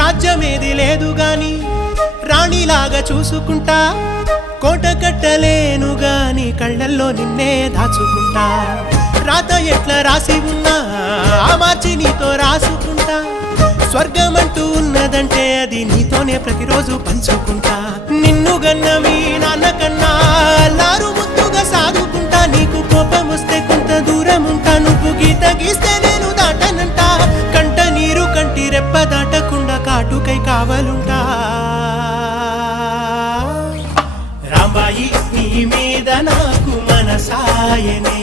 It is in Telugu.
రాజ్యమేది లేదు గాని రాణిలాగా చూసుకుంటా, కోట కట్టలేను గాని కళ్ళల్లో నిన్నే దాచుకుంటా. రాత ఎట్లా రాసి ఉన్నా ఆ మార్చి నీతో రాసుకుంటా, స్వర్గమంటూ ఉన్నదంటే అది నీతోనే ప్రతిరోజు పంచుకుంటా. నిన్ను గన్న మీ నాన్నకన్నా లారు ముద్దుగా సాదుకుంటా, నీకు కోపం వస్తే కొంత దూరం ఉంటా, నువ్వు గీత గీస్తే నేను దాటనంట, కంట నీరు కంటి రెప్ప దాటకుండా కాటుకై కావలుంటా. రాంబాయి నీ మీద నాకు మనసాయనే,